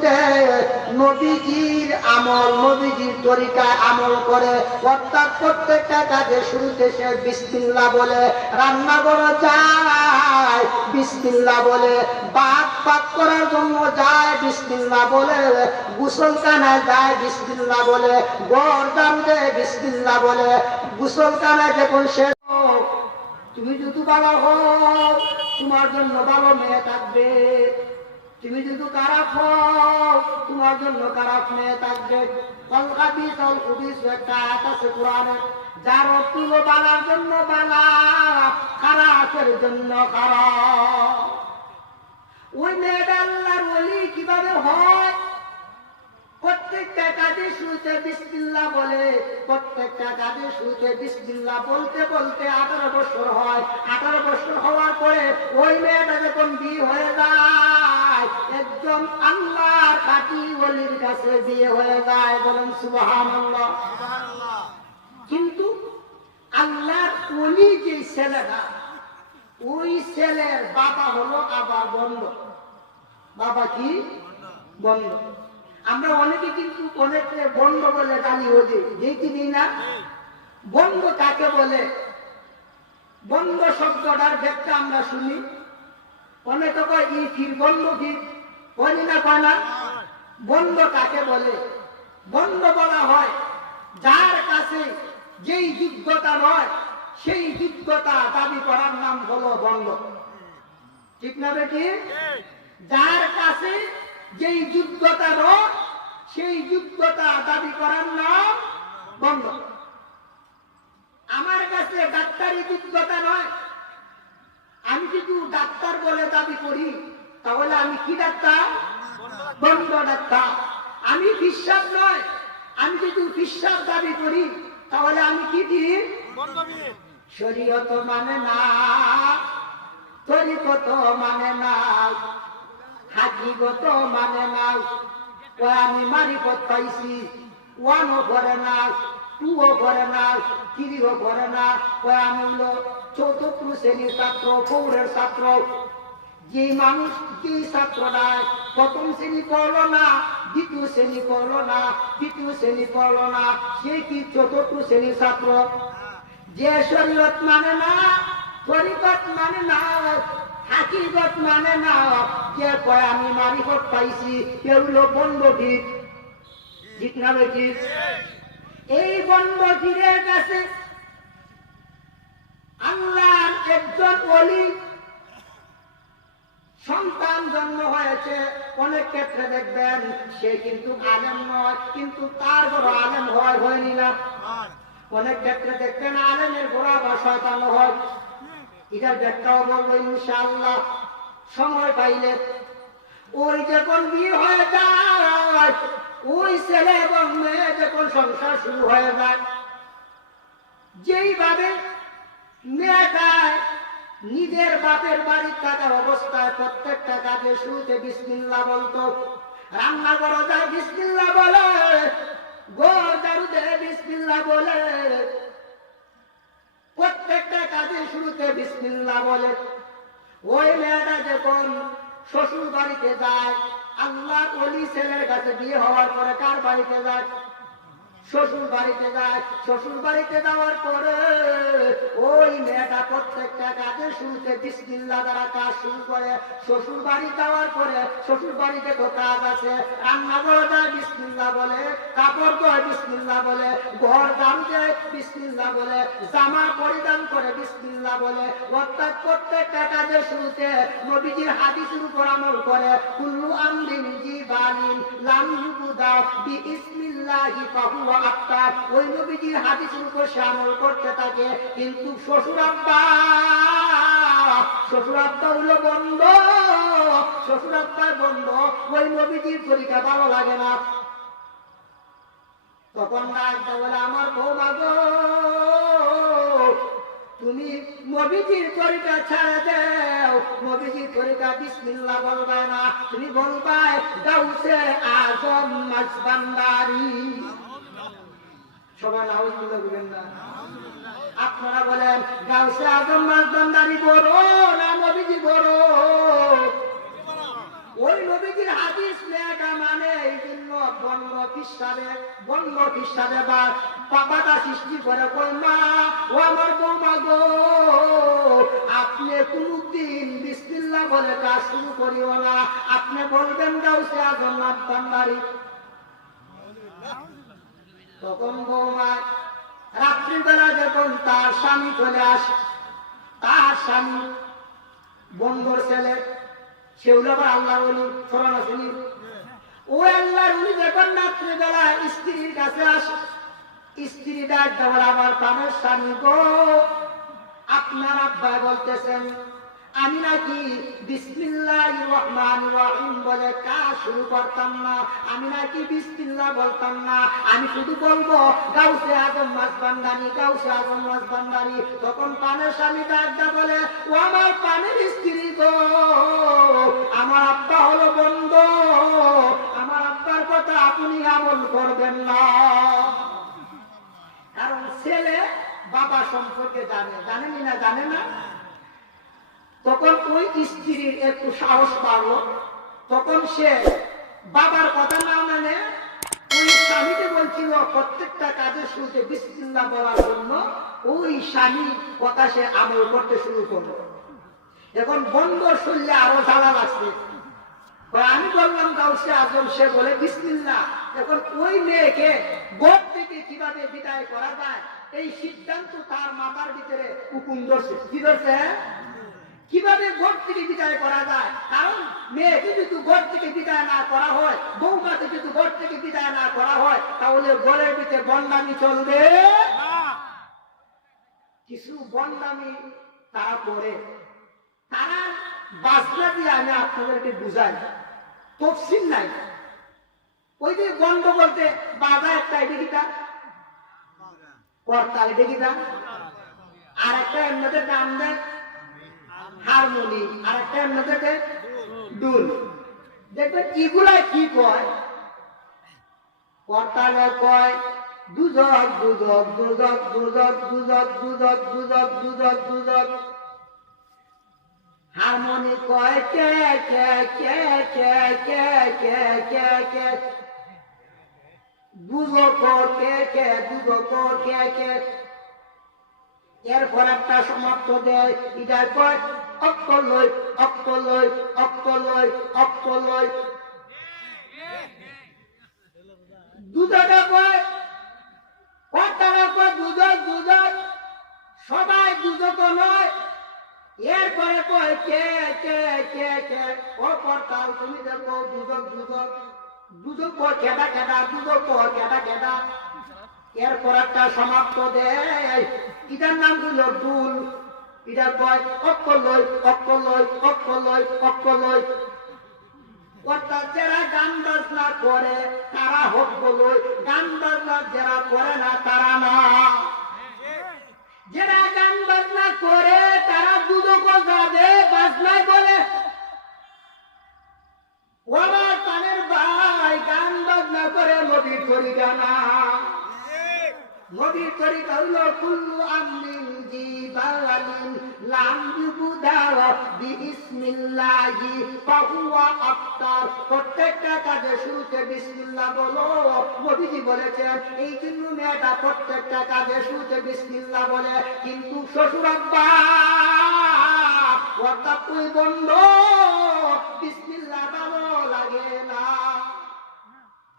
শুরুতে নবীজির আমল, নবীজির তরিকায় আমল করে, অর্থাৎ প্রত্যেকটা কাজের শুরুতে সে বিসমিল্লাহ বলে, রান্না করা যায় বিসমিল্লাহ বলে, ভাত পাক করার জন্য যায় বিসমিল্লাহ বলে, গোসলখানায় যায় বিসমিল্লাহ বলে, ঘর ঝাড়ু দেয় বিসমিল্লাহ বলে, গোসলখানায় যখন সে, তুমি যদি ভালো হও তোমার জন্য ভালো মেয়ে থাকবে, তুমি যদি খারাপ হও তোমার জন্য খারাপ মেয়ে থাকবে। একটা আয়াত আছে কোরআনে, যার অর্থ হলো বালার জন্য বালা, খারাপের জন্য খারাপ। ওই মেয়েটা আল্লাহর ওলি কিভাবে হয়? প্রত্যেকটা কাজে শুরুতে বিসমিল্লাহ বলে, প্রত্যেকটা কাজে শুরুতে বিসমিল্লাহ বলতে বলতে 18 বছর হয়। 18 বছর হওয়ার পরে ওই মেয়েটা যখন বিয়ে হয়ে যায়, একজন আল্লাহর খাঁটি ওলির কাছে বিয়ে হয়ে যায়। বলেন সুবহানাল্লাহ। কিন্তু আল্লাহর ওলি যে ছেলেটা, ওই ছেলের বাবা হলো আবার বন্ধ। বাবা কি? বন্ধ। আমরা অনেকে কিন্তু অনেকে বন্ধ বলে গালি হতে দেখি না। বন্ধ কাকে বলে? বন্ধ শব্দটার ব্যাখ্যা আমরা শুনি, অনেকে কয় ই ফির বন্ধ ফির, বলি না কয় না। বন্ধ কাকে বলে? বন্ধ বলা হয় যার কাছে যেই যোগ্যতা নয় সেই যোগ্যতা দাবি করার নাম হলো বন্ধ। ঠিক না বেটি? যার কাছে যেই যোগ্যতা নয় সেই যোগ্যতা দাবি করার নাম বন্ধ। আমার কাছে ডাক্তারি যোগ্যতা নয়, আমি যদি ডাক্তার বলে দাবি করি তাহলে আমি কি ডাক্তার? বন্ধ ডাক্তার। আমি বিশ্বাস নয়, আমি যদি বিশ্বাস দাবি করি তাহলে আমি কি দিই? শরীয়ত মানে না, তরিকত মানে না, হাকিগত মানে না। আমি মারিফত পাইছি, ওয়ানও করে না, টুও করে না, থ্রিও করে না। আমি হলো চতুর্থ শ্রেণীর ছাত্র, পৌরের ছাত্র। যে মানুষ, যে ছাত্রটা প্রথম শ্রেণী পড়লো না, দ্বিতীয় শ্রেণী পড়লো না, তৃতীয় শ্রেণী পড়লো না, সে কি চতুর্থ শ্রেণীর ছাত্র? যে শরীয়ত মানে না, তরিকত মানে না, হাকিকত মানে না, যে কয় আমি মারিফত পাইছি, এগুলো বন্ধ ভিড়। ঠিক না বেটি? এই বন্ধ ভিড়ের কাছে আল্লাহর একজন ওলি সন্তান জন্ম হয়েছে। অনেক ক্ষেত্রে দেখবেন সে কিন্তু আলেম নয়, কিন্তু তার বড় আলেম হয়নি না। অনেক ক্ষেত্রে দেখবেন আলেমের গোড়া বা শয়তান হয়। এটার ব্যাখ্যাও বলবো ইনশাআল্লাহ সময় পাইলে। ওই যখন বিয়ে হয়ে যায়, ওই ছেলে এবং মেয়ে যখন সংসার শুরু হয়ে যায়, যেইভাবে মেয়েটায় নিজের বাপের বাড়ির থাকা অবস্থায় প্রত্যেকটা কাজে শুরুতে বিসমিল্লাহ বলতো, রান্না করা যায় বিসমিল্লাহ বলে, ঘর ঝাড়ু দেয় বিসমিল্লাহ বলে, প্রত্যেকটা কাজে শুরুতে বিসমিল্লাহ বলে। ওই মেয়েটা যখন শ্বশুর বাড়িতে যায়, আল্লাহ ওলি ছেলের কাছে বিয়ে হওয়ার পরে কার বাড়িতে যায়? শ্বশুর বাড়িতে যায়। শ্বশুর বাড়িতে যাওয়ার পরে ওই মেয়েটা প্রত্যেকটা কাজে শুরুতে বিসমিল্লাহ দ্বারা কাজ শুরু করে। শ্বশুর বাড়ি যাওয়ার পরে শ্বশুর বাড়িতে তো কাজ আছে, রান্না করে যায় বিসমিল্লাহ বলে, কাপড় ধোয় বিসমিল্লাহ বলে, ঘর ঝাড়ু দেয় বিসমিল্লাহ বলে, জামা পরিধান করে বিসমিল্লাহ বলে। অর্থাৎ প্রত্যেকটা কাজের শুরুতে নবীজির হাদিসের উপর আমল করে। কুল্লু আমরিন জিবালিন লাম ইউবদা বিইসমিল্লাহি ফাহুয়া আফতার। ওই নবীজির হাদিসের উপর সে আমল করতে থাকে। কিন্তু শ্বশুর আব্বা হলো বন্ধ, শ্বশুর আব্বার বন্ধ, ওই নবীজির তরিকা ভালো লাগে না। তখন ডাকতে বলে, আমার বৌমা গো, তুমি নবীজির তরিকা ছাড়া দাও, নবীজির তরিকা বিসমিল্লাহ বলবে না, তুমি বলবা গাউসে আজম মাসবান্দারি। সবাই নাউজুবিল্লাহ বলেন না? আপনারা বলেন গাউসে আজম মাসবান্দারি বড় না নবীজি বড়? ওই নবীজির হাদিস মেয়েটা মানে বন্য হিসাবে বাবাটা সৃষ্টি করে কই মা ও আমার বৌমা গো, আপনি কোনদিন বিসমিল্লাহ বলে কাজ শুরু করিও না, আপনি বলবেন গাউসে আজম নাথ ভান্ডারী। তখন বৌমা রাত্রিবেলা যখন তার স্বামী চলে আসে, তার স্বামী বন্ধুর ছেলে, সেগুলো আবার আল্লাহর ওলি সরানো শুনি, ও আল্লাহর ওলি যখন রাত্রিবেলা স্ত্রীর কাছে আসে, স্ত্রী ডাক দেওয়ার আমার প্রাণের স্বামী গো, আপনার আব্বা বলতেছেন আমি নাকি বিসমিল্লাহির রহমানির রহিম বলে কাজ শুরু করতাম না, আমি নাকি বিসমিল্লাহ বলতাম না, আমি শুধু বলবো গাউসে আজম মাসবান্দানি, গাউসে আজম মাসবান্দানি। তখন পানের স্বামী ডাকটা বলে ও আমার পানের স্ত্রী গো, আমার আব্বা হলো বন্ধ, আমার আব্বার কথা আপনি আমল করবেন না। কারণ ছেলে বাবা সম্পর্কে জানেন না, জানে না। তখন ওই স্ত্রীর একটু সাহস পাবো, তখন সে বাবার কথা না মানে ওই স্বামীকে বলছিল প্রত্যেকটা কাজের শুরুতে বিসমিল্লাহ বলার জন্য, ওই স্বামীর কথা সে আমল করতে শুরু করলো। এখন বন্ধ শুনলে আরো জ্বালা লাগছে, আমি বললাম গাউসে আজম, সে বলে বিসমিল্লাহ। এখন ওই মেয়েকে গোপ থেকে কিভাবে বিদায় করা যায় এই সিদ্ধান্ত তার মাথার ভিতরে হুকুম ধরছে। কি ধরছে? কিভাবে ঘর থেকে বিদায় করা যায়, কারণ মেয়েকে যদি ঘর থেকে বিদায় না করা হয়, বৌমাকে যদি ঘর থেকে বিদায় না করা হয়, তাহলে ঘরের ভিতরে বন্ডামি চলবে। কিছু বন্ডামি তারা করে, তারা বাজনা দিয়ে আমি আপনাদেরকে বুঝাই, তফসিল নাই। ওই যে বন্ধ বলতে বাধা একটা এদিকিটা কর্তা, এদিকিটা আর একটা এমনিতে দাম দেয় হারমোনি, আর একটা এমনিতে ডুল। দেখবেন এগুলাই কি কয়, কর্তালে কয় দুদক দুদক দুদক দুদক দুদক দুদক দুদক দুদক দুদক, হারমোনি কয় কে কে কে কে কে কে কে কে, দুদক কে কে দুদক কে কে। এরপর একটা সমাপ্ত দেয়, এটা কয় অক্কলই অক্কলই অক্কলই অক্কলই। দুধটা কয় কর্তারা কয় দুধক দুধক, সবাই দুধক নয়। এরপরে কয় কে কে কে কে, ও কর্তাল তুমি দেখো দুধক দুধক, দুধক কেদা কেদা, দুধক কেদা কেদা। এরপর একটা সমাপ্ত দেয়, এটার নাম হলো ডুল। এটা কয় অক্কলই অক্কলই অক্কলই অক্কলই। অর্থাৎ যারা গান বাজনা করে তারা হক্কলই, গান বাজনা যারা করে না তারা না। যারা গান বাজনা করে তারা দুদক যাবে, বাজনায় বলে ওরা কানের ভাই গান বাজনা করে নবীর তরিকা না। নবীর তরিকা হলো কুল্লু আমরিন জিবালিন লাম ইবুদা বিসমিল্লাহি ফাহুয়া আফতার। প্রত্যেকটা কাজে শুরুতে বিসমিল্লাহ বলো, নবীজি বলেছেন। এই জন্য মেয়েটা প্রত্যেকটা কাজে শুরুতে বিসমিল্লাহ বলে, কিন্তু শ্বশুর আব্বা অর্থাৎ তুই বন্ধ বিসমিল্লাহ ভালো লাগে না।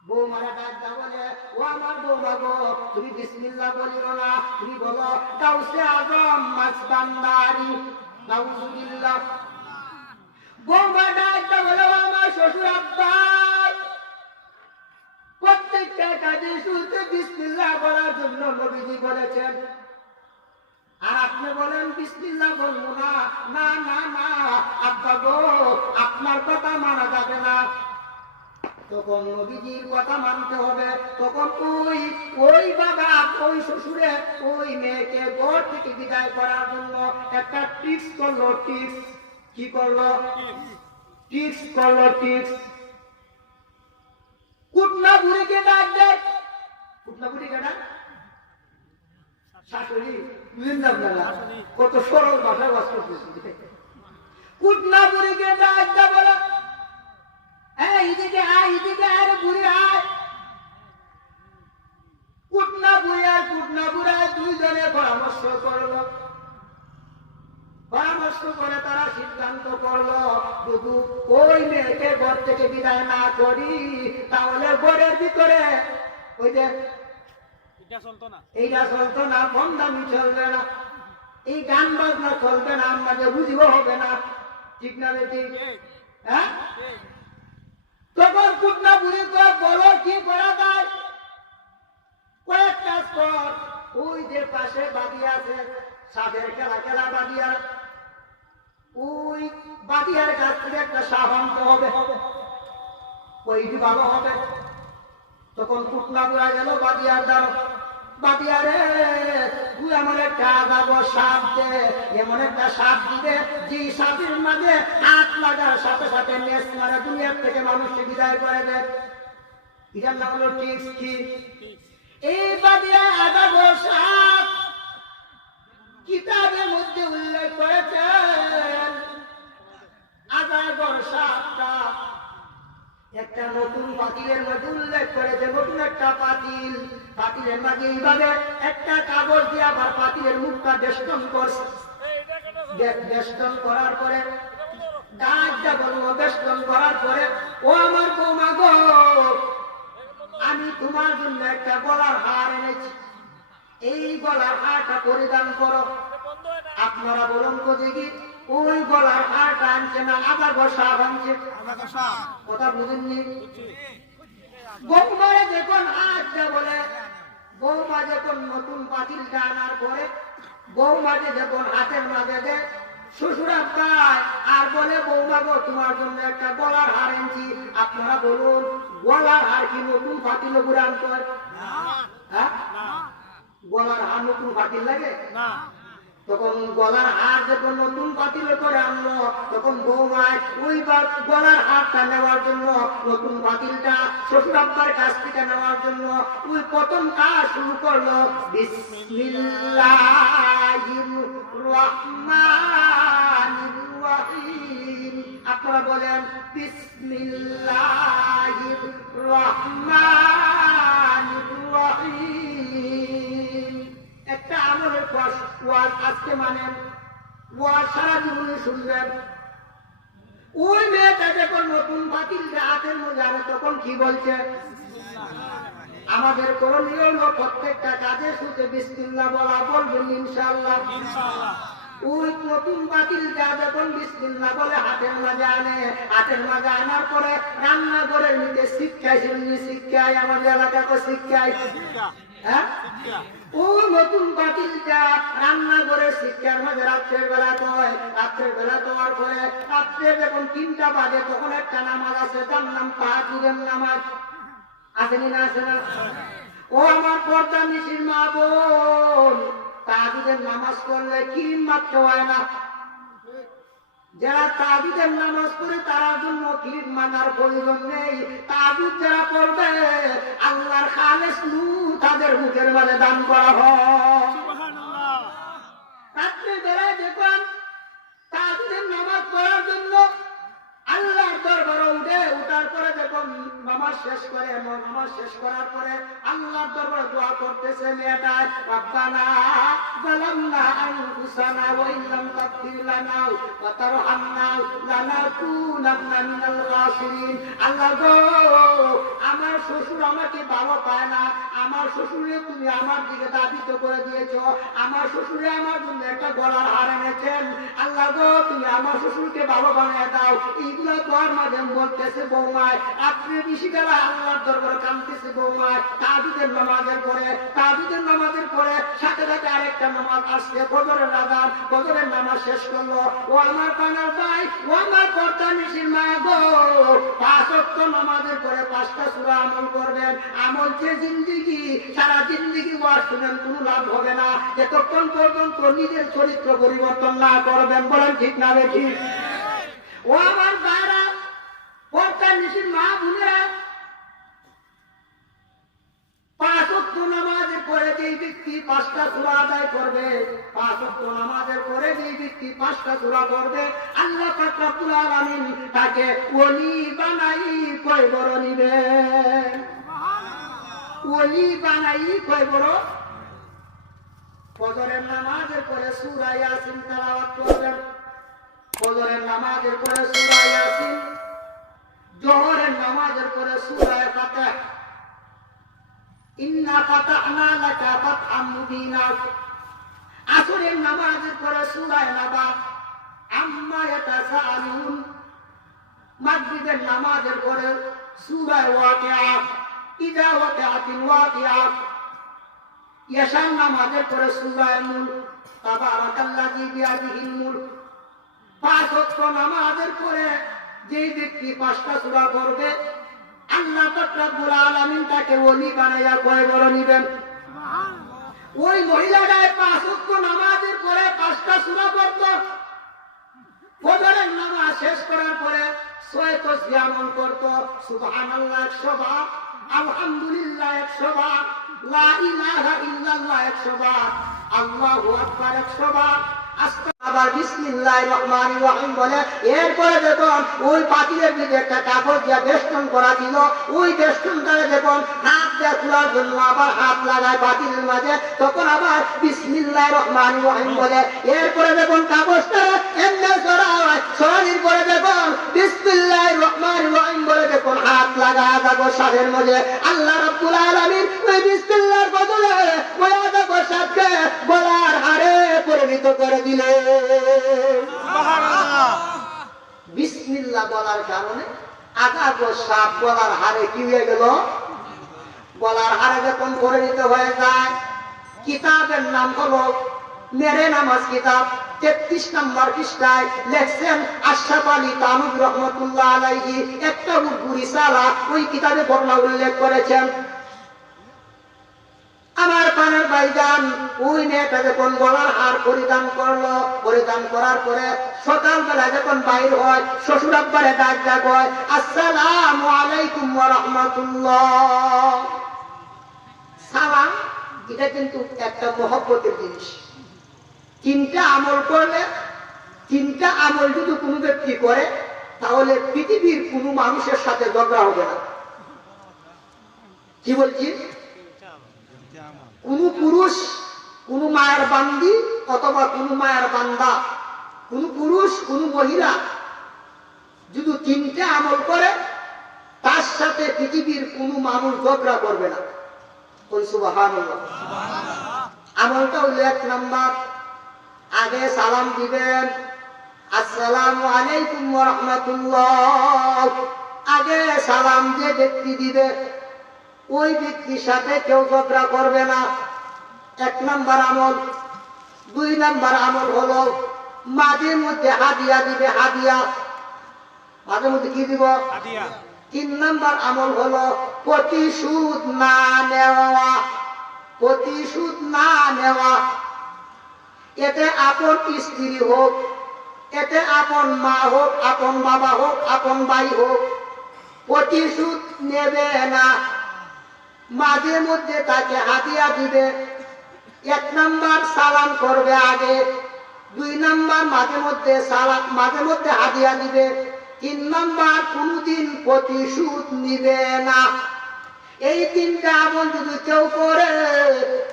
বৌমারা ডাকটা বলে ও আমার বৌমা গো, তুমি বিসমিল্লাহ বলিও না, তুমি বলো গাউসে আজম মাসবান্দারি, নাউজুবিল্লাহ। বৌমা ডাকটা বলে আমার শ্বশুর আব্বা প্রত্যেকটা কাজে শুরুতে বিসমিল্লাহ বলার জন্য নবীজি বলেছেন, আর আপনি বলেন বিসমিল্লাহ বলবো না। না না না আব্বা গো, আপনার কথা মানা যাবে না। তখন নবীজির কথা মানতে হবে। তখন ওই বাবা ওই শ্বশুরে ওই মেয়েকে ঘর থেকে বিদায় করার জন্য একটা টিপস করলো। টিপস কি করলো? টিপস করলো। টিপস কুটনা বুড়িকে ডাক দেয়। কুটনা বুড়ি কেনা শাশুড়ি, বুঝলেন না আপনারা? কত সরল ভাষায় বাস করতেছে। কুটনা বুড়িকে ডাক দেয়, বলো এদিকে আয়, এদিকে আয় বুড়ি আয়। করলো। পরামর্শ করে তারা সিদ্ধান্ত করলো যদি ওই মেয়েকে ঘর থেকে বিদায় না করি তাহলে ঘরের ভিতরে ওই যে এইটা চলতো না, বন্ধামি চলবে না, এই গান বাজনা চলবে না, আমাদের বুঝিও হবে না, ঠিক না ঠিক? হ্যাঁ, তখন কুটনা বুড়ি বলো কি করা যায়? কয়েক কাজ কর, ওই যে পাশে বাদি আছে সাদের খেলা খেলা বাদিয়ার, ওই বাদিয়ার কাছ থেকে একটা সাপ আনতে হবে, ওইটি ভালো হবে। তখন কুটনা বুড়া গেল বাদিয়ার দ্বার, বাদিয়ারে তুই এমন একটা আগাবো সাপ দে, এমন একটা সাপ দিবে যে সাপের মাঝে হাত লাগার সাথে সাথে নেস মারা দুনিয়ার থেকে মানুষকে বিদায় করে দেয়। এটার নাম হলো টিক্স। কি এই বাদিয়া আগাবো সাপ কিতাবের মধ্যে উল্লেখ করেছেন। আগাগর সাপটা একটা নতুন পাতিলের মধ্যে উল্লেখ করেছে, নতুন একটা পাতিল, পাতিলের মাঝে এইভাবে একটা কাগজ দিয়ে আবার পাতিলের মুখটা বেষ্টন করছে। বেষ্টন করার পরে গাছটা বলবো, বেষ্টন করার পরে ও আমার বৌমা গো, আমি তোমার জন্য একটা গলার হার এনেছি, এই গলার হারটা পরিধান করো। আপনারা বলুন তো দেখি, ওই গলার হারটা আনছে না আবার বসা আনছে? কথা বুঝেননি? বৌমারে যখন হাতটা বলে, বৌমা যখন নতুন পাতিলটা আনার পরে বৌমাকে যখন হাতের মাঝে দেয়, শ্বশুরা পায় আর বলে বৌমা গো তোমার জন্য একটা গলার হার এনেছি। আপনারা বলুন, গলার হার কি নতুন পাতিল ঘুরে আনতে হয়? হ্যাঁ, গলার হার নতুন পাতিল লাগে না। তখন গলার হার যখন নতুন পাতিলে করে আনলো, তখন বৌমায় ওই গলার হারটা নেওয়ার জন্য, নতুন পাতিলটা শ্বশুর আব্বার কাছ থেকে নেওয়ার জন্য ওই প্রথম কাজ শুরু করলো, বিসমিল্লাহির রহমানির রহিম। আপনারা বলেন বিসমিল্লাহির রহমানির রহিম। একটা আমলের ওয়াজ আজকে মানেন, ওয়াজ সারা জীবনে শুনবেন। ওই মেয়েটা যখন নতুন বাতিল হাতের মধ্যে আনে তখন কি বলছে? আমাদের করণীয় হলো প্রত্যেকটা কাজের শুরুতে বিসমিল্লাহ বলা, বলবেন ইনশাআল্লাহ। ওই নতুন বাতিলটা যখন বিসমিল্লাহ বলে হাতের মাঝে আনে, হাতের মাঝে আনার পরে রান্না করে নিতে শিক্ষায় আমাদের এলাকাকে শিক্ষায়, হ্যাঁ, ও নতুন বাতিলটা রান্না করে শিক্ষার মাঝে রাত্রের বেলা কয়, রাত্রের বেলা দেওয়ার পরে রাত্রে যখন 3টা বাজে তখন একটা নামাজ আছে, তার নাম তাহাজ্জুদের নামাজ। আসেনি না? আসে না? ও আমার পর্দা নিশির মা বোন, তাহাজ্জুদের নামাজ করলে কি মাত্র হয় না। যারা তাহাজ্জুদের নামাজ পড়ে তার জন্য ক্লিপ মানার প্রয়োজন নেই। তাহাজ্জুদ যারা পড়বে আল্লাহর খালেস নূর তাদের মুখের মাঝে দান করা হয়। রাত্রে বেলায় দেখুন তাহাজ্জুদের নামাজ পড়ার জন্য আল্লাহর দরবারে উঠে, উঠার পরে যখন নামাজ শেষ করে, নামাজ শেষ করার পরে আল্লাহর দরবারে দোয়া করতেছে মেয়েটা, রব্বানা যালামনা আনফুসানা ওয়া ইল্লাম তাগফির লানা ওয়া তারহামনা লানাকুনান্না মিনাল খাসিরিন। আল্লাহ গো, আমার শ্বশুর আমাকে ভালো পায় না, আমার শ্বশুরে তুমি আমার দিকে দাবিত করে দিয়েছো, আমার শ্বশুরে আমার জন্য একটা গলার হার এনেছেন। আল্লাহ গো, তুমি আমার শ্বশুরকে ভালো বানিয়ে দাও। এইগুলো দোয়ার মাঝে বলতেছে বৌমায়, রাত্রে বেশি বেলা আল্লাহর দরবারে কাঁদতেছে বৌমায়। তাহাজ্জুদের নামাজের পরে, তাহাজ্জুদের নামাজের পরে সাথে সাথে আরেকটা নামাজ আসছে, ফজরের আযান। ফজরের নামাজ শেষ করলো। ও আমার পানার ভাই, ও আমার পর্দা নিশির মা গো, 5 ওয়াক্ত নামাজের পরে 5টা সূরা আমল করবেন। আমল যে জিন্দেগি, সারা জিন্দেগি ওয়াজ শুনেন কোনো লাভ হবে না যতক্ষণ পর্যন্ত নিজের চরিত্র পরিবর্তন না করবেন। বলেন ঠিক না বেঠি? ও আমার ভাইরা, পর্দা নিশির মা বোনেরা, 5 ওয়াক্ত নামাজের পরে যেই ব্যক্তি 5টা সূরা আদায় করবে, 5 ওয়াক্ত নামাজের পরে যেই ব্যক্তি 5টা সূরা পড়বে, আল্লাহ পাক রব্বুল আলামিন তাকে ওলি বানাই কয় বড় নিবে। ওলি বানাই কয় বড়? ফজরের নামাজের পরে সূরা ইয়াসিন তেলাওয়াত করবেন, ফজরের নামাজের পরে সূরা ইয়াসিন, জোহরের নামাজের পরে সূরা ফাতিহা, ইন্না ফাতাহনা লাকা ফাতহাম মুবিনা, আসরের নামাজের পরে সূরা নাবা, আম্মা ইয়াতাসাআলুন, মাগরিবের নামাজের পরে সূরা ওয়াকিয়া, ইযা ওয়াকিআতিল ওয়াকিয়া, ইয়াশার নামাজের পরে সূরা মুলক, তাবারাকাল্লাযী বিয়াদিহিল মুলক। পাঁচ ওয়াক্ত নামাজের পরে যে ব্যক্তি পাঁচটা সূরা পড়বে আল্লাহ পাক রব্বুল আলামিন তাকে ওলি বানায়া কয় বড় নিবেন। ওই মহিলাটাই পাঁচ ওয়াক্ত নামাজের পরে পাঁচটা সূরা পড়ত, ফজরের নামাজ শেষ করার পরে 6 তাসবিহ আমল করত, সুবহানাল্লাহ 100 বার, আলহামদুলিল্লাহ 100 বার, লা ইলাহা ইল্লাল্লাহ 100 বার, আল্লাহু আকবার 100 বার, আবার বিসমিল্লাহির রহমানির রহিম বলে। এরপরে যখন ওই পাতিলের দিকে একটা কাপড় দিয়ে বেষ্টন করা ছিল, ওই বেষ্টনটাকে যখন হাত দিয়ে খোলার জন্য আবার হাত লাগায় পাতিলের মাঝে, তখন আবার বিসমিল্লাহির রহমানির রহিম বলে। এরপরে যখন কাগজটা এমনি ছড়ানির পরে যখন বিসমিল্লাহির রহমানির রহিম বলে যখন হাত লাগায় কাগজ সাথের মধ্যে, আল্লাহ রাব্বুল আলামিন ওই বিসমিল্লাহর বদলে ওই কাগজ সাথে গলার হাড়ে পরিণত করে দিলেন। বিসমিল্লাহ বলার কারণে আগাগ সাপ গলার হাড়ে কি হয়ে গেল? গলার হাড়ে যখন পরিণত হয়ে যায়। কিতাবের নাম হলো মেরে নামাজ কিতাব, 33 নম্বর পৃষ্ঠায় লেখছেন আশরাফ আলী তানুব রহমাতুল্লাহ আলাইহি, একটা উর্দু রিসালা ওই কিতাবে বর্ণনা উল্লেখ করেছেন। আমার পানের ভাইজান, ওই মেয়েটা যখন গলার হার পরিধান করলো, পরিধান করার পরে সকালবেলা যখন বাইর হয়, শ্বশুর আব্বারে ডাক ডাক হয়, আসসালামু আলাইকুম ওয়া রাহমাতুল্লাহ। সালাম এটা কিন্তু একটা মহব্বতের জিনিস। তিনটা আমল করলে, তিনটা আমল যদি কোনো ব্যক্তি করে, তাহলে পৃথিবীর কোনো মানুষের সাথে ঝগড়া হবে না। কি বলছি? কোন পুরুষ, কোন মায়ের বান্দি অথবা কোন মায়ের বান্দা, কোন পুরুষ কোন মহিলা যদি তিনটে আমল করে, তার সাথে পৃথিবীর কোন মানুষ ঝগড়া করবে না। ওই সুবহানাল্লাহ। আমলটা হলো 1 নাম্বার, আগে সালাম দিবেন, আসসালামু আলাইকুম ওয়া রাহমাতুল্লাহ। আগে সালাম যে ব্যক্তি দিবে ওই ব্যক্তির সাথে কেউ ঝগড়া করবে না, 1 নাম্বার আমল। 2 নাম্বার আমল হলো মাঝে মধ্যে হাদিয়া দিবে, হাদিয়া মাঝে মধ্যে কি দিব? হাদিয়া। 3 নাম্বার আমল হলো প্রতিশোধ না নেওয়া, প্রতিশোধ না নেওয়া। এতে আপন স্ত্রী হোক, এতে আপন মা হোক, আপন বাবা হোক, আপন ভাই হোক, প্রতিশোধ নেবে না, মাঝে মধ্যে তাকে হাদিয়া দিবে। 1 নাম্বার সালাম করবে আগে, 2 নাম্বার মাঝে মধ্যে সালাম, মাঝে মধ্যে হাদিয়া দিবে, 3 নাম্বার কোনদিন প্রতিশোধ নিবে না। এই 3টা আমল যদি কেউ করে,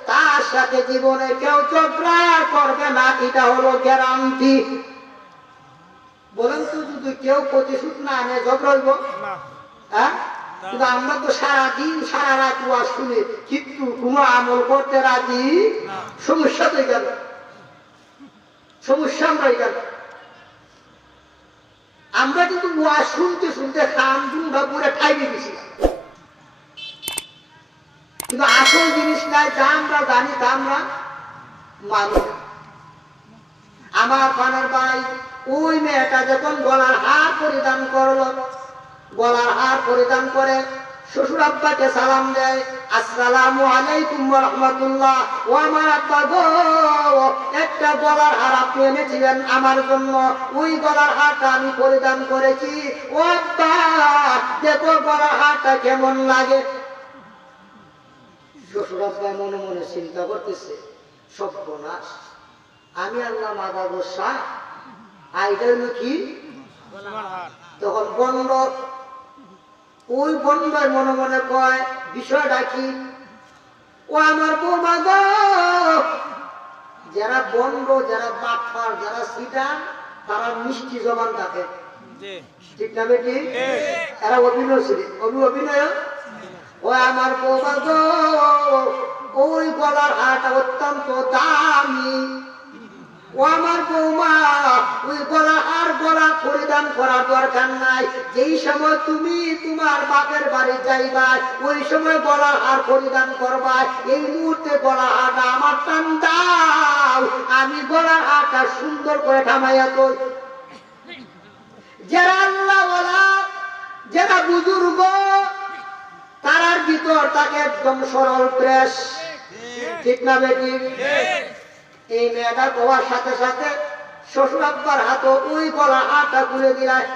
তার সাথে জীবনে কেউ ঝগড়া করবে না, এটা হলো গ্যারান্টি। বলেন তো, যদি কেউ প্রতিশোধ না আনে ঝগড়া হইব? হ্যাঁ, কিন্তু আমরা তো সারাদিন সারা রাত ওয়াজ শুনি, কিন্তু কোনো আমল করতে রাজি। সমস্যা তো গেল, সমস্যা আমরাই গেল। আমরা কিন্তু ওয়াজ শুনতে শুনতে কান দুটা পুরে খাইয়ে দিছি, কিন্তু আসল জিনিস নাই, যা আমরা জানি তা আমরা মানি। আমার পানের ভাই, ওই মেয়েটা যখন গলার হার পরিধান করলো, গলার হার পরিধান করে শ্বশুর আব্বাকে সালাম দেয়, আসসালামু আলাইকুম ওয়া রাহমাতুল্লাহ। ও আমার আব্বা গো, একটা গলার হার আপনি এনেছিলেন আমার জন্য, ওই গলার হারটা আমি পরিধান করেছি। ও আব্বা, দেখো গলার হারটা কেমন লাগে। শ্বশুর আব্বা মনে মনে চিন্তা করতেছে, সর্বনাশ, আমি আল্লাহ মাদা গোসা আইটা হলো কি? তখন বন্ধ, ওই বন্ধ মনে মনে কয় বিষয়টা কি? ও আমার বৌমা গো, যারা বন্ড, যারা বাটপার, যারা সিটার, তারা মিষ্টি জবান থাকে, ঠিক না বেটি? এরা অভিনয়শীল, অভিনয়। ও আমার বৌমা গো, ওই গলার হারটা অত্যন্ত দামি। ও আমার বৌমা, ওই গলার হার গলা পরিধান করার দরকার নাই। যেই সময় তুমি তোমার বাপের বাড়ি যাইবা, ওই সময় গলার হার পরিধান করবা। এই মুহূর্তে গলার হারটা আমার টান দাও, আমি গলার হারটা সুন্দর করে থামাইয়া কই। যারা আল্লাহ ওয়ালা, যারা বুজুর্গ, তারার ভিতর তাকে একদম সরল প্রেস, ঠিক না বেটি? এই মেয়েটা হওয়ার সাথে সাথে শ্বশুর আব্বার হাতও ওই গলার হাতটা খুলে দিলায়।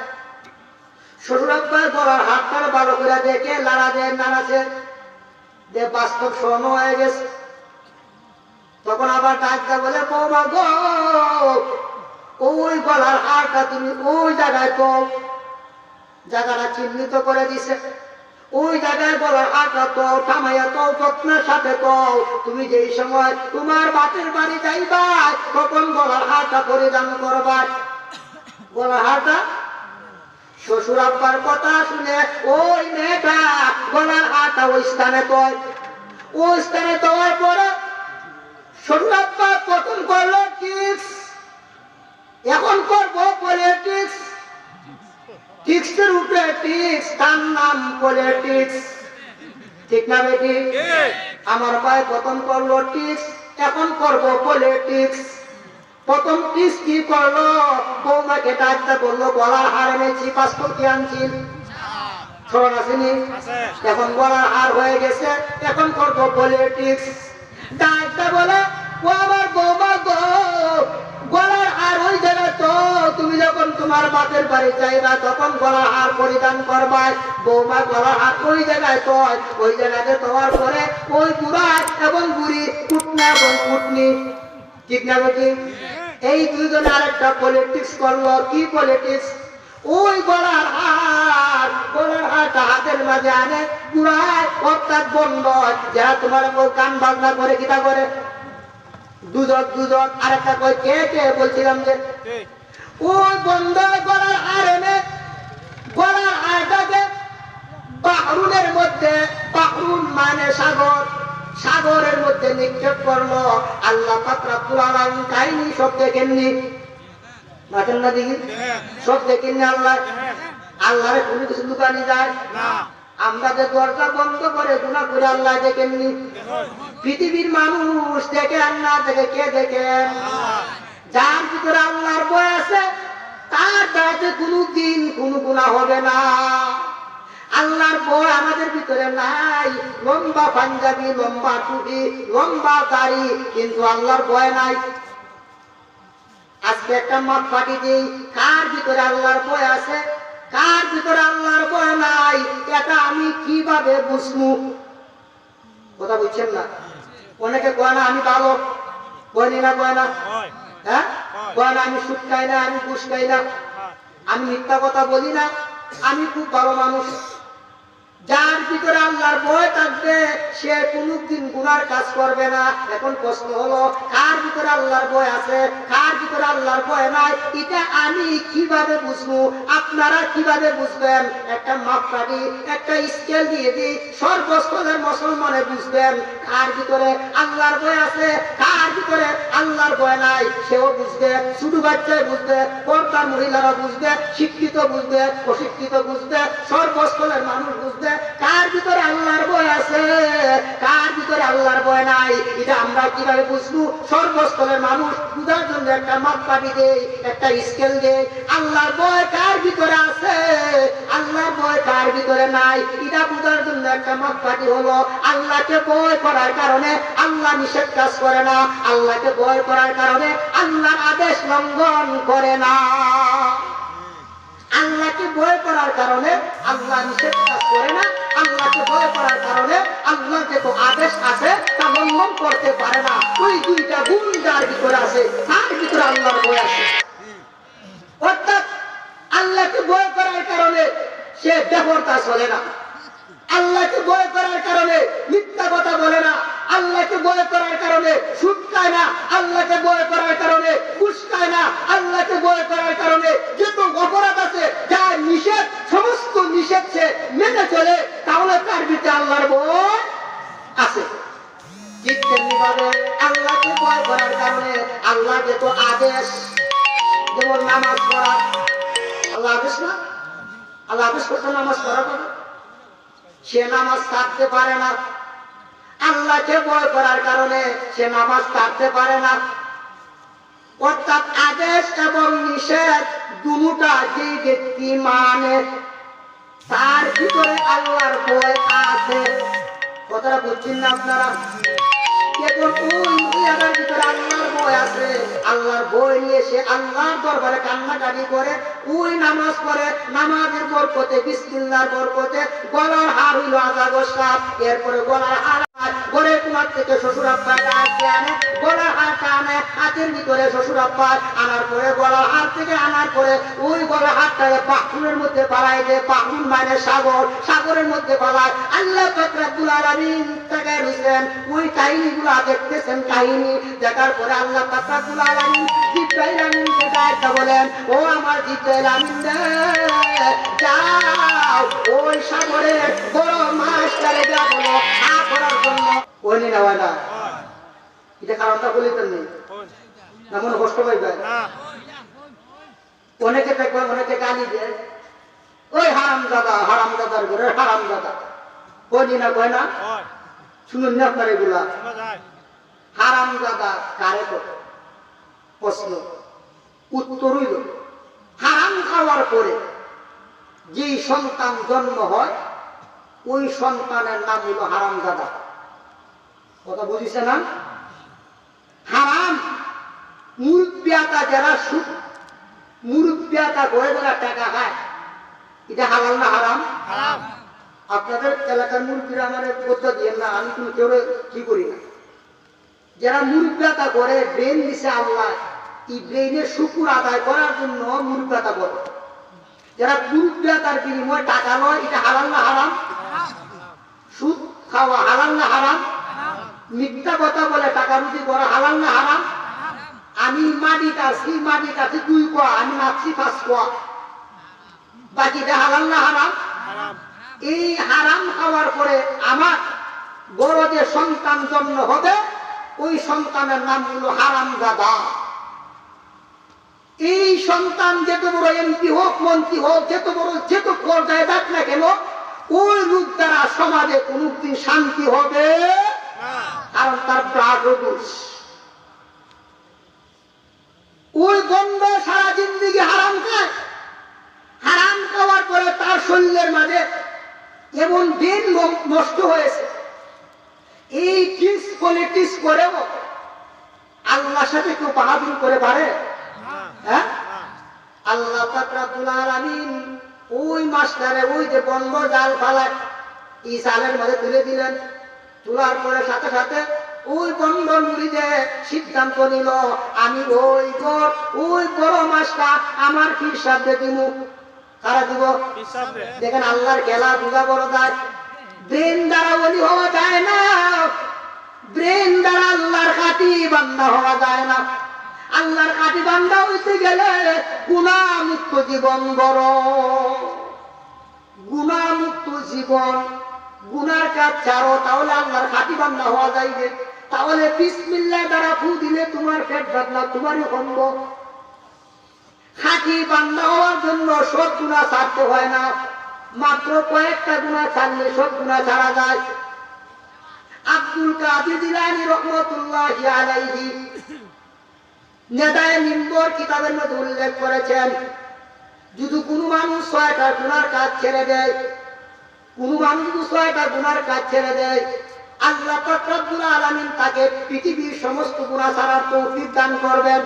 শ্বশুর আব্বার গলার হাতটা ভালো করে দেখে লাড়া দেয়, নাড়াছে, যে বাস্তব স্বর্ণ হয়ে গেছে। তখন আবার ডাক্তার বলে, বৌমা গো, ওই গলার হারটা তুমি ওই জায়গায় কও। জায়গাটা চিহ্নিত করে দিছে, ওই জায়গায় গলার হারটা তো থামাইয়া তো যত্নের সাথে কও। তুমি যেই সময় তোমার বাপের বাড়ি যাইবা, তখন গলার হারটা পরিধান করবা। গলার হারটা শ্বশুর আব্বার কথা শুনে ওই মেয়েটা গলার হারটা ওই স্থানে কয়। ওই স্থানে দেওয়ার পরে শ্বশুর আব্বা প্রথম করলো টিক্স, এখন করবো পলিটিক্স। টিক্সের উপরে টিক্স, তার নাম পলিটিক্স, ঠিক না বেটি? আমার ভাই প্রথম করলো টিক্স, এখন করবো পলিটিক্স। প্রথম টিক্স কি করলো? বৌমাকে ডাকতে বললো, গলার হার এনেছি, পাসপোর্ট কি আনছিল, স্মরণ আসেনি? এখন গলার হার হয়ে গেছে, এখন করবো পলিটিক্স। ডাকতে বলে, ও আমার বৌমা গো, গলার হার ওই জায়গায় তো তুমি যখন তোমার বাপের বাড়ি যাইবা, তখন গলার হার পরিধান করবা। বৌমা গলার হার ওই জায়গায় তো, ওই জায়গাতে তোমার পরে ওই বুড়া এবং বুড়ি, কুটনা এবং কুটনি, ঠিক না বেটি? এই দুইজনে আরেকটা পলিটিক্স করলো। কি পলিটিক্স? ওই গলার হারটা হাতের মাঝে আনে বুড়ায়, অর্থাৎ বন্ধ, যারা তোমার গান বাজনা করে, কিটা করে, দুজন আরেকটা কই কে কে বলছিলাম যে ওই বন্ধ গলার হার এনে গলার হারটাকে বাহরুনের মধ্যে, বাহরুন মানে সাগর, সাগরের মধ্যে নিক্ষেপ করলো। আল্লাহ পাক রব্বুল আলামিন কাহিনী সব দেখেননি, দেখেন না? দেখি সব দেখেননি। আল্লাহরে কোনো কিছু দোকানে যায় না। আমরা যে দরজা বন্ধ করে গুনাহ করে, আল্লাহ দেখেননি। পৃথিবীর মানুষ দেখে আর না দেখে, কে দেখেন? যার ভিতরে আল্লাহর ভয় আছে, তার দ্বারাতে কোনদিন কোনো গুনাহ হবে না। আল্লাহর ভয় আমাদের ভিতরে নাই। লম্বা পাঞ্জাবি, লম্বা টুপি, লম্বা দাড়ি, কিন্তু আল্লাহর ভয় নাই। আজকে একটা মাপ পাঠিয়ে দিই, কার ভিতরে আল্লাহর ভয় আছে, কার ভিতরে আল্লাহর ভয় নাই, এটা আমি কিভাবে বুঝবো? কথা বুঝছেন না? অনেকে কয় না আমি ভালো, কয়নি না, কয় না? হ্যাঁ, কয় না আমি সুদ খাই না, আমি ঘুষ খাই না, আমি মিথ্যা কথা বলি না, আমি খুব ভালো মানুষ। যার ভিতরে আল্লাহর ভয় থাকবে, সে কোনদিন গুনার কাজ করবে না। এখন প্রশ্ন হলো, কার ভিতরে আল্লাহর ভয় আছে, কার ভিতরে আল্লাহর ভয় নাই, এটা আমি কিভাবে বুঝবো? আপনারা কিভাবে বুঝবেন? একটা মাপকাঠি, একটা স্কেল দিয়ে দিই, সর্বস্তরের মুসলমানে বুঝবেন কার ভিতরে আল্লাহর ভয় আছে, কার ভিতরে আল্লাহর ভয় নাই। সেও বুঝবে, ছোট বাচ্চায় বুঝবে, পর্দার মহিলারা বুঝবে, শিক্ষিত বুঝবে, অশিক্ষিত বুঝবে, সর্বস্তরের মানুষ বুঝবে কার ভিতরে আল্লাহর ভয় আছে, কার ভিতরে আল্লাহর ভয় নাই। এটা আমরা কিভাবে বুঝবো? সর্বস্তরের মানুষ বুঝার জন্য একটা মাপকাঠি দেই, একটা স্কেল দেই। আল্লাহর ভয় কার ভিতরে আছে, আল্লাহর ভয় কার ভিতরে নাই, এটা বুঝার জন্য একটা মাপকাঠি হলো, আল্লাহকে ভয় করার কারণে আল্লাহ নিষেধ কাজ করে না, আল্লাহকে ভয় করার কারণে আল্লাহর আদেশ লঙ্ঘন করে না। আল্লাহকে ভয় করার কারণে আল্লাহ নিষেধ কাজ করে না, আল্লাহকে ভয় করার কারণে আল্লাহ যে আদেশ আছে তা লঙ্ঘন করতে পারে না। ওই দুইটা গুণ যার ভিতরে আছে, তার ভিতরে আল্লাহর ভয় আছে। অর্থাৎ আল্লাহকে ভয় করার কারণে সে বেপরতা চলে না, আল্লাহকে ভয় করার কারণে মিথ্যা কথা বলে না, আল্লাহকে ভয় করার কারণে সুদ খায় না, আল্লাহকে ভয় করার কারণে, ঘুষ খায় না আল্লাহকে ভয় করার কারণে, যত অপরাধ আছে যা নিষেধ, সমস্ত নিষেধ সে মেনে চলে, তাহলে তার ভিতরে আল্লাহর ভয় আছে। ঠিক তেমনিভাবে আল্লাহকে ভয় করার কারণে আল্লাহ যত আদেশ, যেমন নামাজ পড়া, আল্লাহ আদেশ না, আল্লাহ আদেশ করতে নামাজ পড়া করে, সে নামাজ ছাড়তে পারে না। আল্লাহকে ভয় করার কারণে সে নামাজ ছাড়তে পারে না। অর্থাৎ আদেশ এবং নিষেধ দুটোটা যে ব্যক্তি মানে, তার ভিতরে আল্লাহর ভয় আছে। কথাটা বুঝছেন না আপনারা? এখন ওই মহিলাটার ভিতরে আল্লাহর ভয় আছে, আল্লাহর ভয় নিয়ে সে আল্লাহর দরবারে কান্নাকাটি করে, ওই নামাজ পড়ে, নামাজের বরকতে, বিসমিল্লাহর বরকতে গলার হার হইল আধা গোসা, এরপরে গলার হার ঘরে তোমার থেকে শ্বশুর আব্বা আনে, গলার হারটা আনে হাতের ভিতরে, শ্বশুর আব্বা আনার পরে গলার হার থেকে আনার পরে ওই গলার হারটাকে বাথরুমের মধ্যে পালাই দেয়। বাথরুম মানে সাগর, সাগরের মধ্যে পালায়। আল্লাহ পাক রব্বুল আলামিন তাকে রইছেন, ওই কাহিনীগুলা দেখতেছেন। কাহিনী দেখার পরে আল্লাহ পাক রব্বুল আলামিন জিবরাইল আমিনকে ডাকতে বলেন, ও আমার জিবরাইল আমিন রে, যাও ওই সাগরের বড় মাছটারে যা বলো আ করার জন্য। ওই নি নেওয়া না, এটা কারণটা বলিতেন নেই না, মনে কষ্ট পাইবে। অনেকে দেখবে, অনেকে গালি দেয়, ওই হারামজাদা, হারামজাদার ঘরে হারামজাদা। ওই নি না, কয় না? শুনুন না আপনার এগুলা। হারামজাদা কারে করে? প্রশ্ন, উত্তর হইল, হারাম খাওয়ার পরে যে সন্তান জন্ম হয়, ওই সন্তানের নাম হইল হারামজাদা। কথা বুঝিছে না? হারাম মুরব্বিয়াতা যারা সুদ, মুরব্বিয়াতা করে যারা টাকা খায়, এটা হালাল না হারাম? আপনাদের এলাকার মুরব্বীরা আমার বলতে দিয়ে না, আমি তুমি কেউ কি করি না। যারা মুরব্বিয়াতা করে, ব্রেন দিছে আল্লাহ, এই ব্রেনের শুকুর আদায় করার জন্য মুরব্বিয়াতা করে। যারা মুরব্বিয়াতার বিনিময়ে টাকা লয়, এটা হালাল না হারাম? সুদ খাওয়া হালাল না হারাম? মিথ্যা কথা বলে টাকা রুজি করা হালাল না হারাম? আমি মাটি কাছি, মাটি কাছে 2 কোয়া, আমি নাচছি 5 কোয়া, বাকিটা হালাল না হারাম? এই হারাম খাওয়ার পরে আমার বড় যে সন্তান জন্ম হবে, ওই সন্তানের নাম হলো হারামজাদা। এই সন্তান যত বড় এমপি হোক, মন্ত্রী হোক, যত পর্যায়ে যাক না কেন, ওই রূপ দ্বারা সমাজে কোনদিন শান্তি হবে, কারণ তার ব্লাড দোষ। ওই গন্ধ সারা জিন্দেগি হারাম খায়, হারাম খাওয়ার পরে তার শরীরের মাঝে এমন দিন নষ্ট হয়েছে, এই টিস পলিটিক্স করেও আল্লাহর সাথে কেউ বাহাদুরি করে পারে? হ্যাঁ, আল্লাহ পাক রব্বুল আলামিন ওই মাস্টারে ওই যে বন্ধ জাল ফালায়, এই জালের মাঝে তুলে দিলেন। তোলার পরে সাথে সাথে ওই বন্ধ মুড়িদে সিদ্ধান্ত নিল, আমি ওই বড় মাছটা আমার পীর সাহেবকে দিব। কারা দিব? দেখেন আল্লাহর খেলা বুঝা বড় যায়। ব্রেন দ্বারা ওলি হওয়া যায় না, ব্রেন দ্বারা আল্লাহর খাঁটি বান্দা হওয়া যায় না। আল্লাহর খাঁটি বান্দা হইতে গেলে গুনাহমুক্ত জীবন বড়, গুনাহমুক্ত জীবন। গুনার কাজ ছাড়ো, তাহলে আল্লাহর খাঁটি বান্দা হওয়া যাইবে। তাহলে বিসমিল্লাহ দ্বারা ফু দিলে তোমার পেট বাদলা তোমারই বন্ধ। খাঁটি বান্দা হওয়ার জন্য সব গুনাহ ছাড়তে হয় না, মাত্র কয়েকটা গুনাহ ছাড়লে সব গুনাহ ছাড়া যায়। আব্দুল কাদের জিলানী রাহমাতুল্লাহি আলাইহি নেদায়ে মিম্বর কিতাবের মধ্যে উল্লেখ করেছেন, যদি কোনো মানুষ 6টা গুনার কাজ ছেড়ে দেয়, কোনো মানুষ যদি 6টা গুনার কাজ ছেড়ে দেয়, আল্লাহ পাক রব্বুল আলামিন তাকে পৃথিবীর সমস্ত গুনাহ ছাড়ার তৌফিক দান করবেন।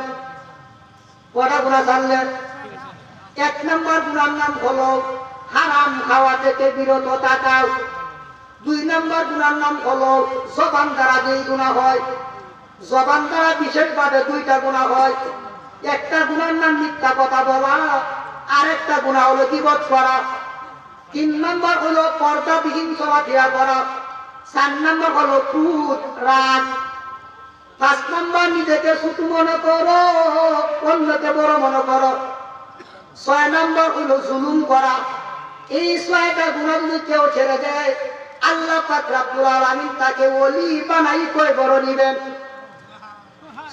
কটা গুনাহ ছাড়লেন? 1 নম্বর গুনার নাম হলো হারাম খাওয়া থেকে বিরত থাকা। 2 নম্বর গুনার নাম হলো জবান দ্বারা যেই গুনাহ হয়, জবান দ্বারা বিশেষভাবে 2টা গুনাহ হয়। একটা গুনার নাম মিথ্যা কথা বলা, আরেকটা গুনাহ হলো গীবত করা। 3 নম্বর হলো পর্দাবিহীন চলাফেরা করা। 4 নম্বর হলো ক্রোধ, রাগ। 5 নাম্বার নিজেকে ছোট মনে করো, অন্যকে বড় মনে করো। 6 নাম্বার হলো জুলুম করা। এই 6টা গুনাহ যদি কেউ ছেড়ে দেয়, আল্লাহ পাক রব্বুল আলামিন তাকে ওলি বানাই কয় বড় নিবেন।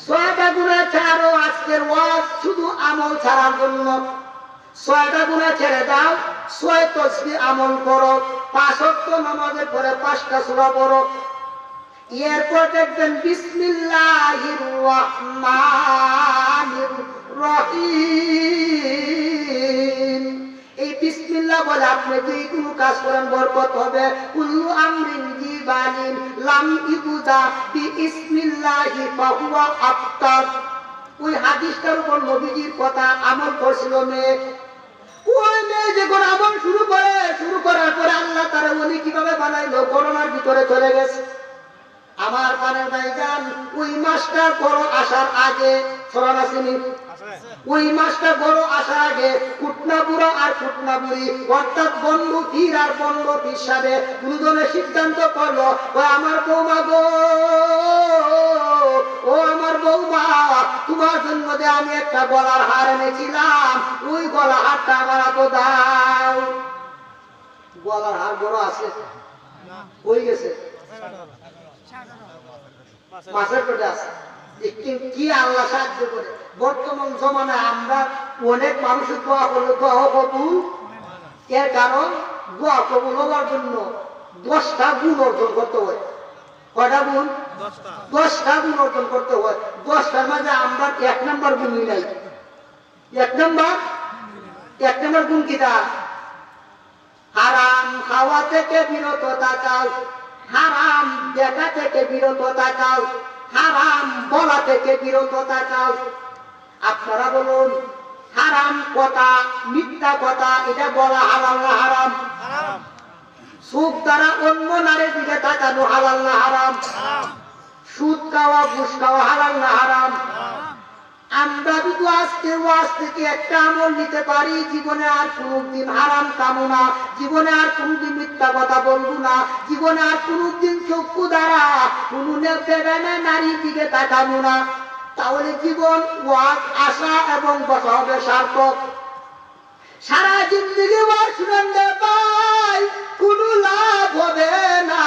6টা গুনাহ ছাড়ো। আজকের ওয়াজ শুধু আমল ছাড়ার জন্য। 6টা গুনাহ ছেড়ে দাও, 6 তাসবিহ আমল করো, 5 ওয়াক্ত নামাজের পরে 5টা সূরা পড়ো। এরপর দেখবেন বিসমিল্লাহির রহমানির রহিম। এই বিসমিল্লাহ বলে আপনি যে কোনো কাজ করেন বরকত হবে। কুল্লু আমরিন জিবালিন লাম ইবুদা বিসমিল্লাহি ফাহুয়া আফতার। ওই হাদিসটার উপর নবীজির কথা আমল করছিল মেয়ে। ওই মেয়ে যখন আমল শুরু করার পরে আল্লাহ তার ওলি কিভাবে বানাইলো, করোনার ভিতরে চলে গেছে। আমার পানের ভাইজান, ওই মাসটা বড় আসার আগে সরান আসেনি। ওই মাসটা বড় আসার আগে কুটনা বুড়া আর কুটনা বুড়ি, অর্থাৎ বন্ধু পীর আর বন্ধু পীর সাহেব দুজনে সিদ্ধান্ত করলো, ও আমার বৌমা গো, ও আমার বৌমা, তোমার জন্য যে আমি একটা গলার হার এনেছিলাম, ওই গলার হারটা আমার তো দাও। গলার হার বড় আছে, হয়ে গেছে, মাছের পেটে আছে। কি আল্লাহ সাহায্য করে। বর্তমান জমানায় আমরা অনেক মানুষের দোয়া করলে দোয়া কবুল। এর কারণ দোয়া কবুল হওয়ার জন্য 10টা গুণ অর্জন করতে হয়। কয়টা গুণ? 10টা গুণ অর্জন করতে হয়। 10টার মাঝে আমরা 1 নম্বর গুণই নাই। 1 নম্বর গুণ কিটা? হারাম খাওয়া থেকে বিরত থাকাও, হারাম দেখা থেকে বিরত থাকাও, হারাম বলা থেকে বিরত থাকাও। আপনারা বলুন, হারাম কথা, মিথ্যা কথা, এটা বলা হালাল না হারাম? সুদ দ্বারা অন্য নারীর দিকে তাকানো হালাল না হারাম? সুদ খাওয়া, ঘুষ খাওয়া হালাল না হারাম? আমরা যদি আজকে ওয়াজ থেকে একটা আমল নিতে পারি, জীবনে আর কোনদিন হারাম খাবো না, জীবনে আর কোনদিন মিথ্যা কথা বলবো না, জীবনে আর কোনদিন চক্ষু দ্বারা কোন নারীর দিকে তাকাবো না, তাহলে জীবন ওয়াজ আসা এবং বসা হবে সার্থক। সারা জিন্দগি ওয়াজ শুনেন ভাই, কোনো লাভ হবে না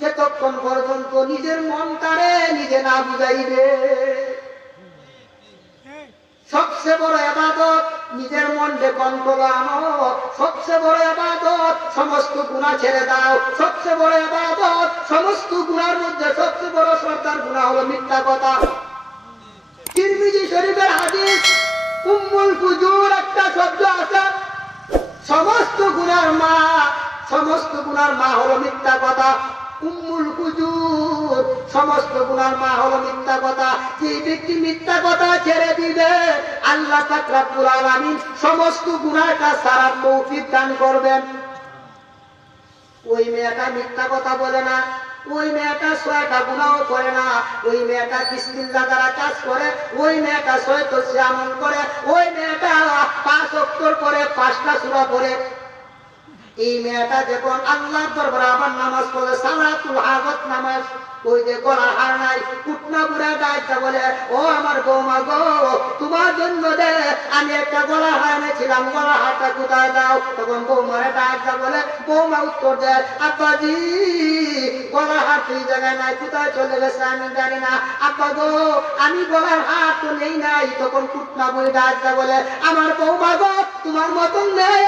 যতক্ষণ পর্যন্ত নিজের মনটারে নিজে না বুঝাইবে। সবচেয়ে বড় ইবাদত নিজের মনকে কন্ট্রোল আনো। সবচেয়ে বড় ইবাদত সমস্ত গুনাহ ছেড়ে দাও। সবচেয়ে বড় ইবাদত, সমস্ত গুনার মধ্যে সবচেয়ে বড় সরকার গুনাহ হলো মিথ্যা কথা। তিরমিজি শরীফের হাদিস, উম্মুল ফুজুর একটা শব্দ আছে। সমস্ত গুনার মা হলো মিথ্যা কথা। উম্মুল ফুজুর, সমস্ত গুনার মা হলো মিথ্যা কথা। যে ব্যক্তি মিথ্যা কথা ছেড়ে দিবে, আল্লাহ পাক রব্বুল আলামিন সমস্ত গুনাহটা ছাড়ার তৌফিক দান করবেন। ওই মেয়েটা মিথ্যা কথা বলে না, ওই মেয়েটা 6টা গুনাহ করে না, ওই মেয়েটা বিসমিল্লাহ দ্বারা কাজ করে, ওই মেয়েটা 6 তাসবিহ আমল করে, ওই মেয়েটা 5 ওয়াক্ত পরে 5টা সূরা পড়ে। এই মেয়েটা যখন আল্লাহর দরবারে আবার নামাজ পড়ে, সালাতুল হাজত নামাজ, ওই যে গলার হার নাই, কুটনা বুড়া ডাইটা বলে, ও আমার বৌমা গো, তোমার জন্য দে আমি একটা গলার হার এনেছিলাম, গলার হারটা কোথায় দাও? তখন বৌমারে ডাইটা বলে, বৌমা উত্তর দেয়, আব্বাজি গলার হার তুই জায়গায় নাই, কোথায় চলে গেছে আমি জানি না। আব্বা গো, আমি গলার হার তো নেই নাই। তখন কুটনা বুড়ি ডাইটা বলে, আমার বৌমা গো, তোমার মতন নেই,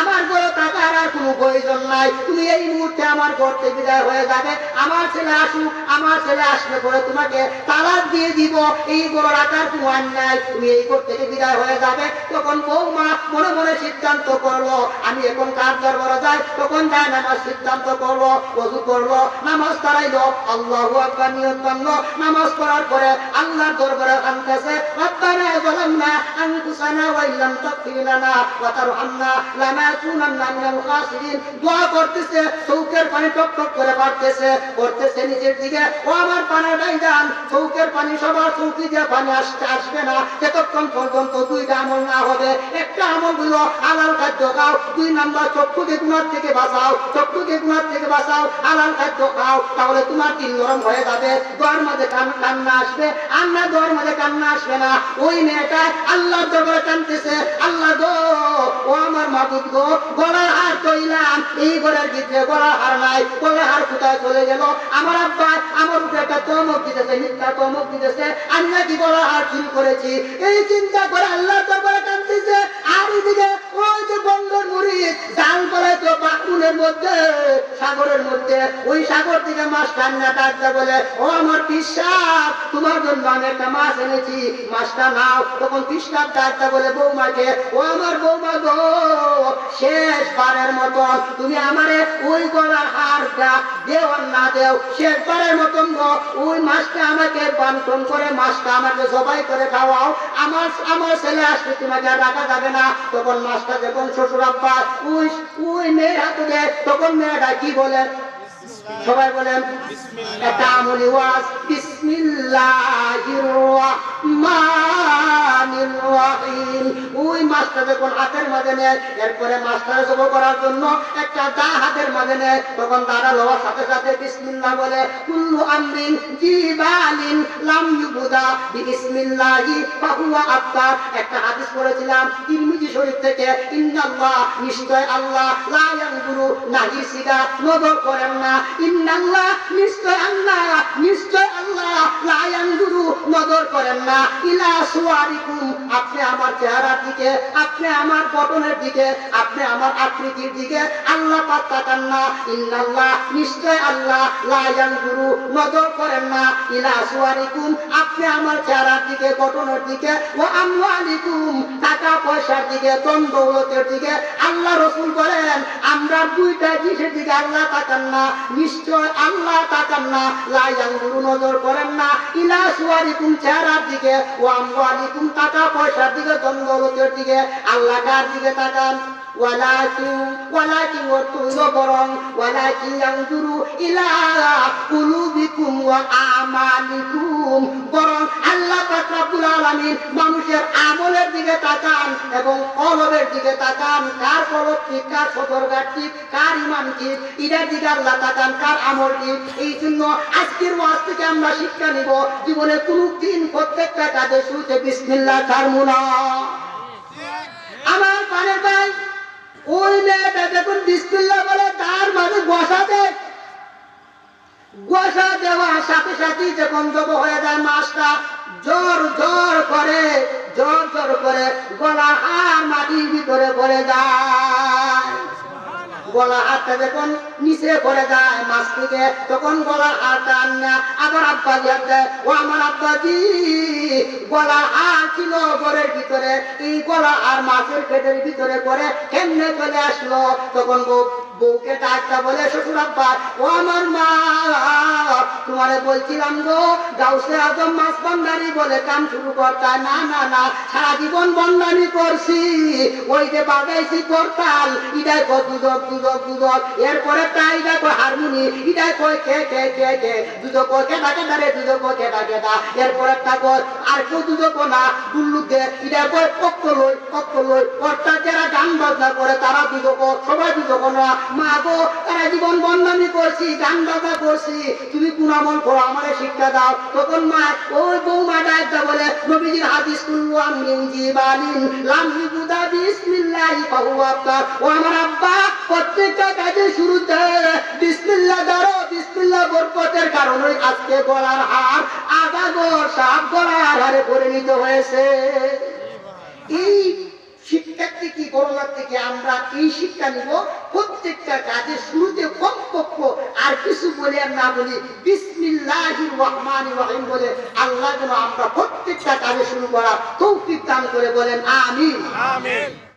আমার ঘরে টাকার আর কোনো প্রয়োজন নাই, তুমি এই মুহূর্তে আমার ঘর থেকে বিদায় হয়ে যাবে। আমার ছেলে আসুক, আমার ছেলে আসলে পরে তোমাকে তালাক দিয়ে দিব, এই ঘর রাখার কোনো আইন নাই, তুমি এই ঘর থেকে বিদায় হয়ে যাবে। তখন বৌমা মনে মনে সিদ্ধান্ত করলো, আমি এখন কার দরবারে যাই? তখন যায় নামাজ সিদ্ধান্ত করলো, ওযু করলো, নামাজ তারাইলো, আল্লাহু আকবার নিয়ত করলো। নামাজ পড়ার পরে আল্লাহর দরবারে কাঁদতেছে, রব্বানা যালামনা আনফুসানা ওয়া ইল্লাম তাগফির লানা ওয়া তারহামনা লানাকুনান্না মিনাল খাসিরিন। দোয়া করতেছে, চোখের পানি টপ টপ করে পড়তেছে নিচের দিকে। ও আমার পানের ভাইজান, চৌকের পানি সবার চৌকি দিয়ে পানি আসবে না যতক্ষণ পর্যন্ত দুইটা আমল না হবে। একটা আমল হলো হালাল খাদ্য খাও, 2 নাম্বার চক্ষুকে গুনার থেকে বাঁচাও, হালাল খাদ্য খাও, তাহলে তোমার দিল নরম হয়ে যাবে। দোয়ার মাঝে কান্না আসবে, দোয়ার মাঝে কান্না আসবে না। ওই মেয়েটা আল্লাহ দরবারে কাঁদতেছে, আল্লাহ গো, ও আমার মাবুদ গো, গলার হার কইলাম, এই ঘরের ভিতরে গলার হার নাই, গলার হার কোথায় চলে গেল? আমার আব্বা আমার উপরে একটা তহমত দিতেছে, মিথ্যা তহমত দিতেছে, আমি নাকি গলার হার চুরি করেছি। এই চিন্তা করে আল্লাহ দরবারে কাঁদতেছে। আর এদিকে ওই যে বন্দর মুড়ি জাল করায় তো বাথরুমের মধ্যে, সাগরের মধ্যে, ওই সাগর থেকে মাছ টান্না ডাকতে বলে, ও আমার পিসাব, তোমার জন্য আমি একটা মাছ এনেছি, মাছটা নাও। তখন পিসাব ডাকতে বলে বৌমাকে, ও আমার বৌমা গো, শেষবারের মতন তুমি আমারে ওই গলার হারটা দেও আর না দেও, শেষবারের মতন গো, ওই মাছটা আমাকে বন্টন করে, মাছটা আমাকে সবাই করে খাওয়াও। আমার ছেলে আসলে তোমাকে আর রাখা যাবে না। তখন মাছটা যখন শ্বশুর আব্বা ওই মেয়ের হাতে দেয়, তখন মেয়েটা কি বলে? সবাই বলেন একটা আমলি ওয়াজ, বিসমিল্লাহির রহমানির রহিম। ওই মাছটা যখন হাতের মাঝে নেয়, এরপরে মাছটা জবাই করার জন্য একটা দা হাতের মাঝে নেয়, তখন দাঁড়া লওয়ার সাথে সাথে বিসমিল্লাহ বলে। কুল্লু আমরিন জিবালিন লাম ইউবদা বিসমিল্লাহি ফাহুয়া আফতার। একটা হাদিস পড়েছিলাম তিরমিজি শরীফ থেকে, ইন্নাল্লাহ, নিশ্চয় আল্লাহ, লা ইয়ানজুরু, নাহি সিদা, নজর করেন না, ইন্নাল্লাহ, নিশ্চয় আল্লাহ, লা ইয়ানজুরু, নজর করেন না, ইলা সুওয়ারিকুম, আপনি আমার চেহারার দিকে, আপনি আমার গঠনের দিকে, আপনি আমার আকৃতির দিকে আল্লাহ পাক তাকান না। ইন্নাল্লাহ, নিশ্চয় আল্লাহ, লা ইয়ানজুরু, নজর করেন না, ইলা সুওয়ারিকুম, আপনি আমার চেহারার দিকে, গঠনের দিকে, ওয়া আমওয়ালিকুম, টাকা পয়সার দিকে, ধন দৌলতের দিকে। আল্লাহ রাসূল বলেন আমরা দুইটা জিনিসের দিকে আল্লাহ তাকান না, নিশ্চয় আল্লাহ তাকান না, লা ইয়ানজুরু, নজর করেন না, ইলা সুওয়ারিকুম, চেহারার দিকে, ওয়া আমওয়ালিকুম, টাকা পয়সার দিকে, ধন দৌলতের দিকে। আল্লাহ কার দিকে তাকান? ওয়ালাকিন বরং ওয়ালাকিন ইয়ানজুরু ইলা কুলুবিকুম ওয়া আমালিকুম, বরং আল্লাহ পাক রব্বুল আলামিন মানুষের আমলের দিকে তাকান এবং কলবের দিকে তাকান। কার কলব ঠিক, কার সতর্কার ঠিক, কার ঈমান ঠিক, এটার দিকে আল্লাহ তাকান, কার আমল ঠিক। এই জন্য আজকের ওয়াজ থেকে আমরা শিক্ষা নিব, জীবনে কোনদিন প্রত্যেকটা কাজে শুরুতে বিসমিল্লাহ ছাড়বো না। আমার পানের ভাই, ওই মেয়েটা যখন বিসমিল্লাহ বলে তার মাঝে গোসা দেওয়ার সাথে সাথে যখন জব হয়ে যায়, মাছটা জোর জোর করে গলা আর মাটির ভিতরে পড়ে যায়। গলা হাতটা যখন নিচে পড়ে যায় মাছ থেকে, তখন গলার হাতটা আন্না আবার আব্বা দিয়ে দেয়, ও আমার আব্বাজি, গলা হাত ছিল ঘরের ভিতরে, এই গলা আর মাছের পেটের ভিতরে করে কেমনে চলে আসলো? তখন বউকে ডাকটা বলে, শ্বশুর আব্বা, ও আমার মা, তোমারে বলছিলাম গো, গাউসে আজম মাছ বন্ধানি বলে কাম শুরু করতা। না না না, সারা জীবন বন্ধানি করছি, ওই যে বাজাইছি করতাল, ইটাই কো দুদক দুদক দুদক, এরপরে তাই দেখো হারমোনি, ইটাই কয় খে খে খে খে, দুদক কেটা কেটা রে, দুদক কেটা কেটা, এরপরে তাকো আর কেউ দুদক না, দুল্লুক দে, ইটাই কয় পক্ক লই, অর্থাৎ যারা গান বাজনা করে তারা দুদক, সবাই দুদক না। মা গো, তারা জীবন বন্ধানি করছি, গান বাজনা করছি, তুমি কোন আমল করো, আমারে শিক্ষা দাও। তখন মা ওই বৌমা ডাকতে বলে, নবীজির হাদিস, কুল্লু আমরিন জিবালিন লাম ইউবদা বিসমিল্লাহি ফাহুয়া আফতার। ও আমার আব্বা, প্রত্যেকটা কাজের শুরুতে বিসমিল্লাহ ধরো, বিসমিল্লাহ বরকতের কারণে আজকে গলার হার আধা সাপ গলার হারে পরিণত হয়েছে। এই শিক্ষার্থী কি করোনার থেকে আমরা এই শিক্ষা নিব, প্রত্যেকটা কাজের শুরুতে কমপক্ষ আর কিছু বলে আর না বলি বিসমিল্লাহির রহমানির রহিম বলে আল্লাহ যেন আমরা প্রত্যেকটা কাজে শুরু করা তৌফিক দান করে, বলেন আমিন।